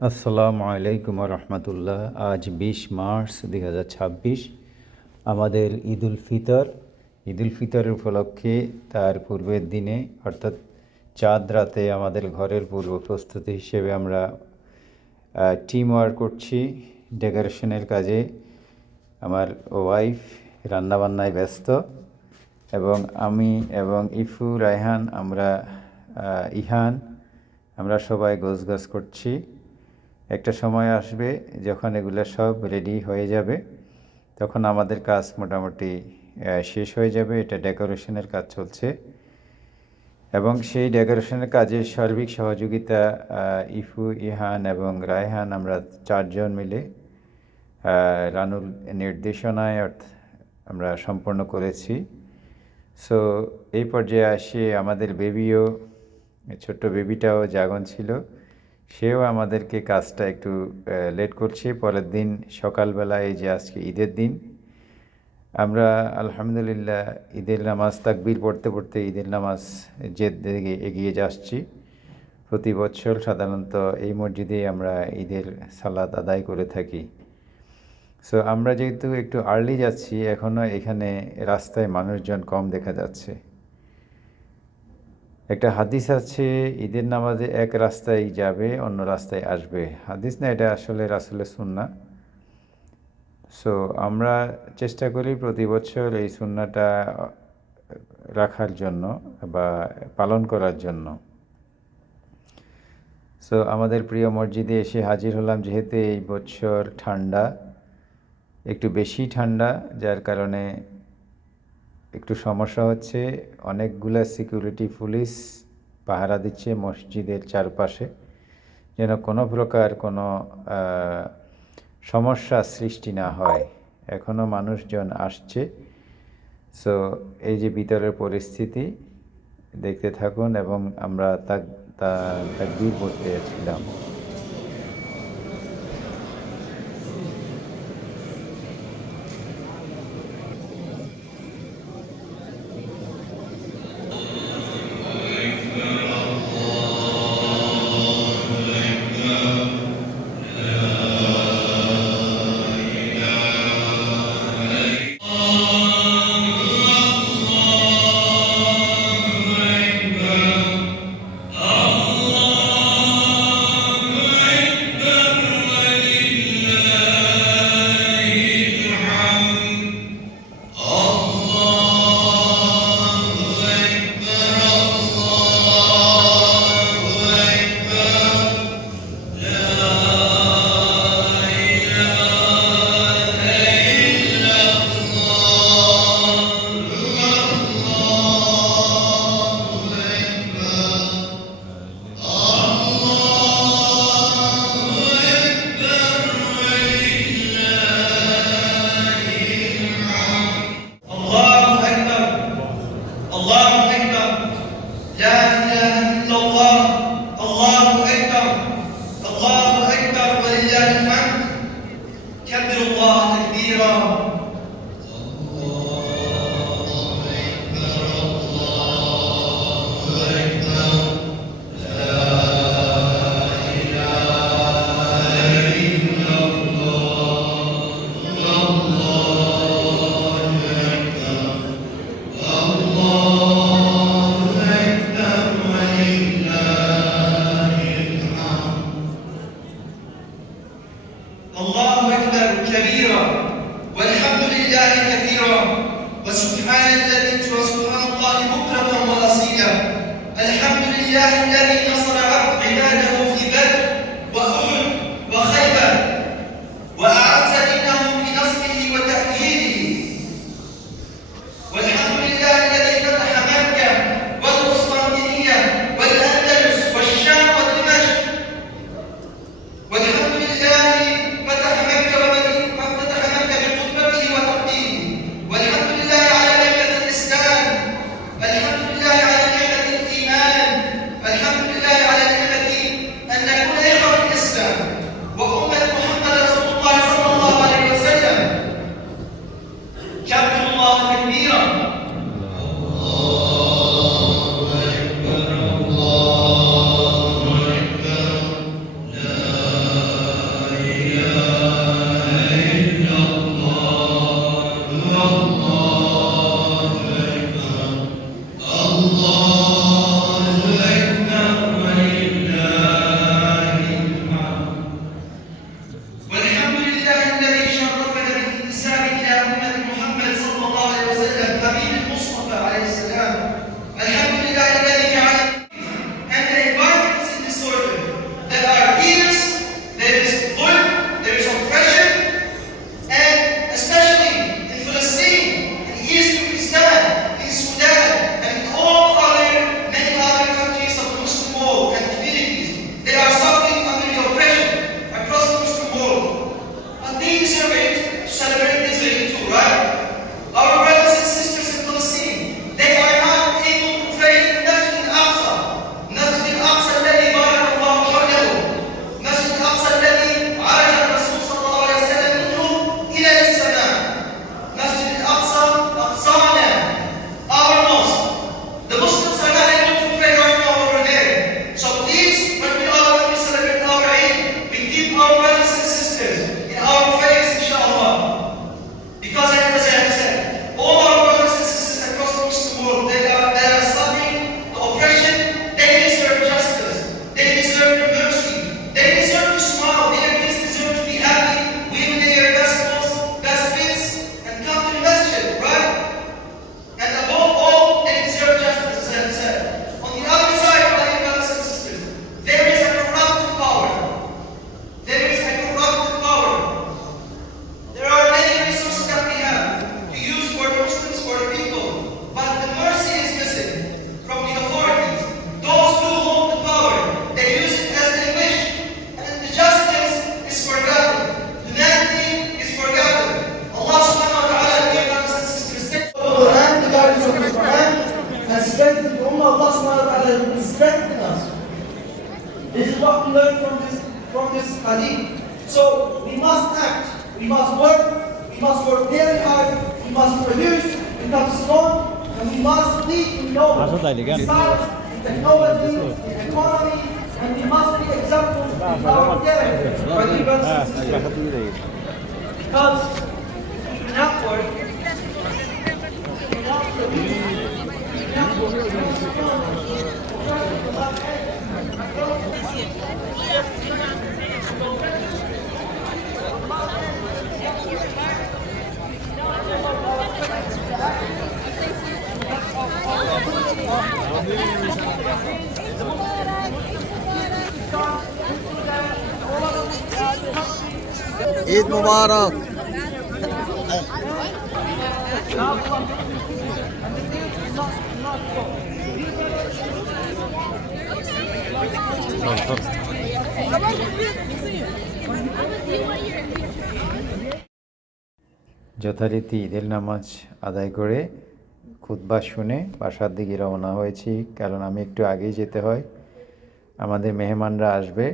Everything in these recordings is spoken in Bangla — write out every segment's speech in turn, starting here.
আসসালামু আলাইকুম রহমতুল্লাহ। আজ 20 মার্চ 2026 আমাদের ঈদুল ফিতরের উপলক্ষে তার পূর্বের দিনে অর্থাৎ চাঁদ রাতে আমাদের ঘরের পূর্ব প্রস্তুতি হিসেবে আমরা টিম ওয়ার্ক করছি ডেকোরেশনের কাজে। আমার ওয়াইফ রান্নাবান্নায় ব্যস্ত এবং আমি এবং ইফু, রায়হান, ইহান আমরা সবাই গোছগাছ করছি। একটা সময় আসবে যখন এগুলো সব রেডি হয়ে যাবে, তখন আমাদের কাজ মোটামুটি শেষ হয়ে যাবে। এটা ডেকোরেশনের কাজ চলছে এবং সেই ডেকোরেশনের কাজে সার্বিক সহযোগিতা ইফু, ইহান এবং রায়হান আমরা চারজন মিলে রানুর নির্দেশনায় আমরা সম্পন্ন করেছি। সো এই পর্যায়ে আসে আমাদের ছোট্ট বেবিটাও জাগন ছিল, সেও আমাদেরকে কাজটা একটু লেট করছে। পরের দিন সকালবেলা, এই যে আজকে ঈদের দিন, আমরা আলহামদুলিল্লাহ ঈদের নামাজ তাকবীর পড়তে পড়তে ঈদের নামাজ দিকে এগিয়ে যাচ্ছি। প্রতি বছর সাধারণত এই মসজিদেই আমরা ঈদের সালাত আদায় করে থাকি। সো আমরা যেহেতু একটু আর্লি যাচ্ছি, এখনও এখানে রাস্তায় মানুষজন কম দেখা যাচ্ছে। একটা হাদিস আছে, ঈদের নামাজে এক রাস্তায় যাবে, অন্য রাস্তায় আসবে। হাদিস না, এটা আসলে রাসূলের সুন্নাহ। সো আমরা চেষ্টা করি প্রতি বছর এই সুন্নাহটা রাখার জন্য বা পালন করার জন্য। সো আমাদের প্রিয় মসজিদে এসে হাজির হলাম। যেহেতু এই বছর ঠান্ডা, একটু বেশি ঠান্ডা, যার কারণে একটু সমস্যা হচ্ছে। অনেকগুলা সিকিউরিটি পুলিশ পাহারা দিচ্ছে মসজিদের চারপাশে, যেন কোনো প্রকার কোনো সমস্যা সৃষ্টি না হয়। এখনও মানুষজন আসছে। সো এই যে ভিতরের পরিস্থিতি দেখতে থাকুন এবং আমরা তাকবীর পড়তে যাচ্ছিলাম। learn from this hadith. So we must act, we must work very hard, we must produce, become strong, and we must lead in knowledge, in science, in technology, in economy, and we must be examples in our character. Because in that work, Eid মুবারক। যথারীতি ঈদের নামাজ আদায় করে খুতবা শুনে বাসার দিকে রওনা হয়েছি, কারণ আমি একটু আগেই যেতে হয়, আমাদের মেহমানরা আসবে।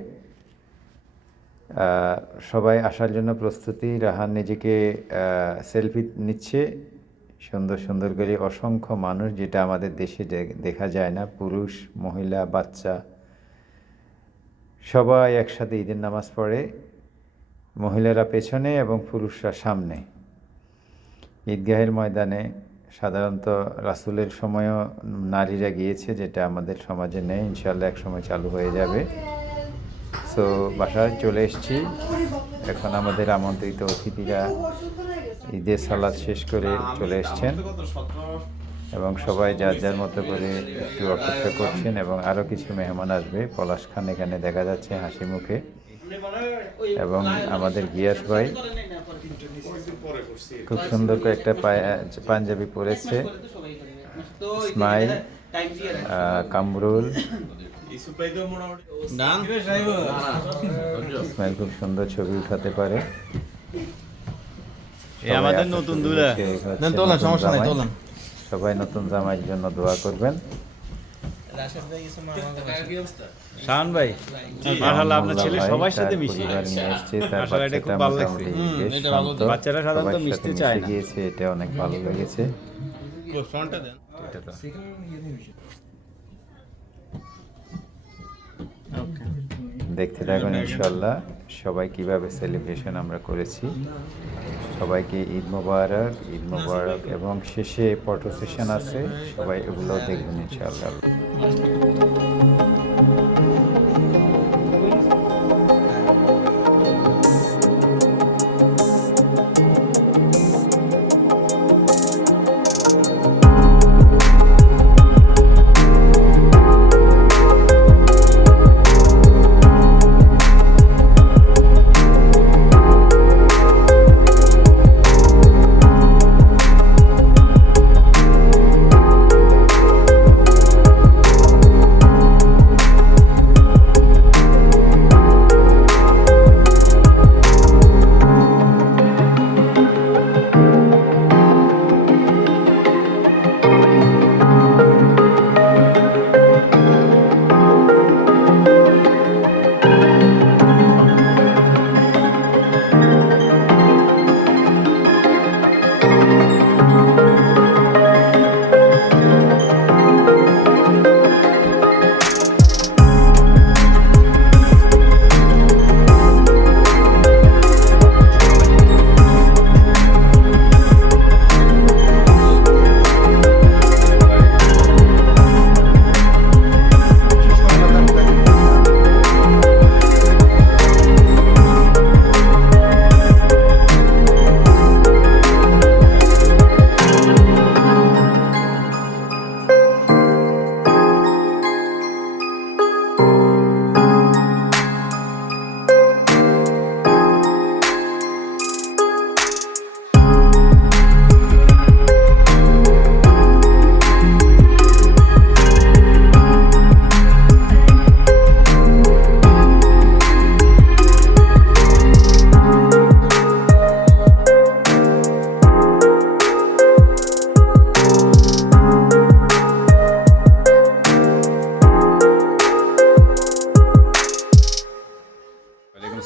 সবাই আসার জন্য প্রস্তুতি। রাহান নিজেকে সেলফি নিচ্ছে সুন্দর সুন্দর করে। অসংখ্য মানুষ, যেটা আমাদের দেশে দেখা যায় না, পুরুষ মহিলা বাচ্চা সবাই একসাথে ঈদের নামাজ পড়ে, মহিলারা পেছনে এবং পুরুষরা সামনে। ঈদগাহের ময়দানে সাধারণত রাসূলের সময়ও নারীরা গিয়েছে, যেটা আমাদের সমাজে নেই, ইনশাআল্লাহ এক সময় চালু হয়ে যাবে। সো বাসায় চলে এসেছি। এখন আমাদের আমন্ত্রিত অতিথিরা ঈদের সালাত শেষ করে চলে এসছেন এবং সবাই যার যার মতো করে একটু অপেক্ষা করছেন, এবং আরও কিছু মেহমান আসবে। পলাশ খান এখানে দেখা যাচ্ছে হাসি মুখে, এবং আমাদের গিয়াস ভাই খুব সুন্দর করে একটা পাঞ্জাবি পরেছে। ইসমাইল, কামরুল, ইসমাইল খুব সুন্দর ছবি উঠাতে পারে। আমাদের নতুন দুলা, সবাই নতুন জামাইয়ের জন্য দোয়া করবেন। শাহান ভাই, মাশাআল্লাহ আপনার ছেলে সবার সাথে মিশে গিয়েছে, তার বাচ্চাটা খুব ভালো লাগছে। বাচ্চারা সাধারণত মিশতে চায় না, এটা অনেক ভালো লেগেছে। দেখতে থাকুন ইনশাআল্লাহ সবাই কিভাবে সেলিব্রেশন আমরা করেছি। সবাইকে ঈদ মোবারক, ঈদ মোবারক। এবং শেষে ফটো সেশন আছে, সবাই এগুলো দেখবেন ইনশাআল্লাহ।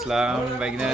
আসসালাম ভাইগনা